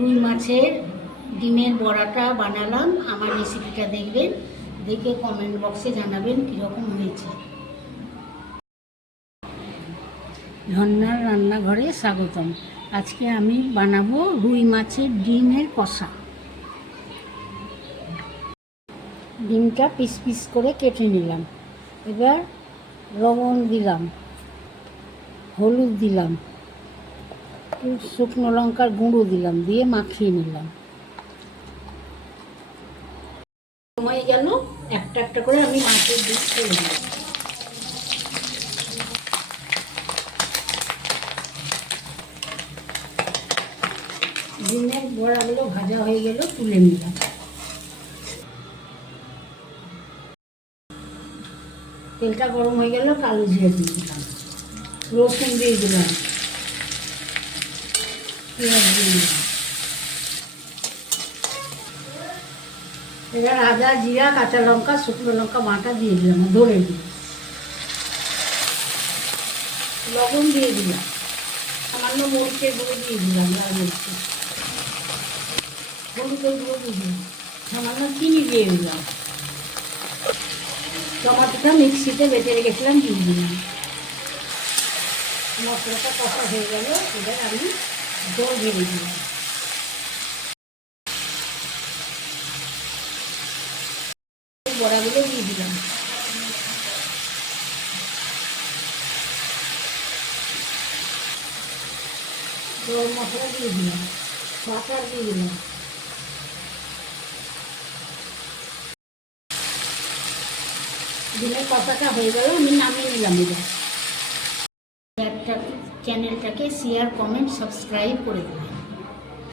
রুই মাছের ডিমের বড়াটা বানালাম। আমার রেসিপিটা দেখবেন, দেখে কমেন্ট বক্সে জানাবেন কীরকম হয়েছে। ঝর্ণার রান্নাঘরে স্বাগতম। আজকে আমি বানাবো রুই মাছের ডিমের কষা। ডিমটা পিস পিস করে কেটে নিলাম। এবার লবণ দিলাম, হলুদ দিলাম, শুকনো লঙ্কার গুঁড়ো দিলাম, দিয়ে মাখিয়ে নিলাম। সময় গেল, একটা একটা করে আমি মাছের ডিম ছেড়ে দিলাম। ডিমের বড়াগুলো ভাজা হয়ে গেল, তুলে নিলাম। তেলটা গরম হয়ে গেল, কালো জিরে দিয়ে দিলাম, রসুন দিয়ে দিলাম, পেঁয়াজ দিয়ে দিলাম। এবার আদা, জিরা, কাঁচা লঙ্কা, শুকনো লঙ্কা বাটা দিয়ে দিলাম, ধরে দিলাম, লবণ দিয়ে দিলাম, সামান্য মরিচের গুঁড়ো দিয়ে দিলাম, লাল মরিচের, হলুদের গুঁড়ো দিয়ে দিলাম, সামান্য চিনি দিয়ে দিলাম, টমাটোটা মিক্সিতে বেটে রেখেছিলাম দিয়ে দিলাম। মশলাটা কষা হয়ে গেল, এবার আমি জল ঢেলে দিলাম। বড়াগুলো দিয়ে দিলাম। গরম মশলা দিয়ে দিলাম, বাটার দিয়ে দিলাম। ডিমের কষাটা হয়ে গেল, আমি নামিয়ে নিলাম। এবার চ্যানেলটাকে শেয়ার, কমেন্ট, সাবস্ক্রাইব করে দিলাম।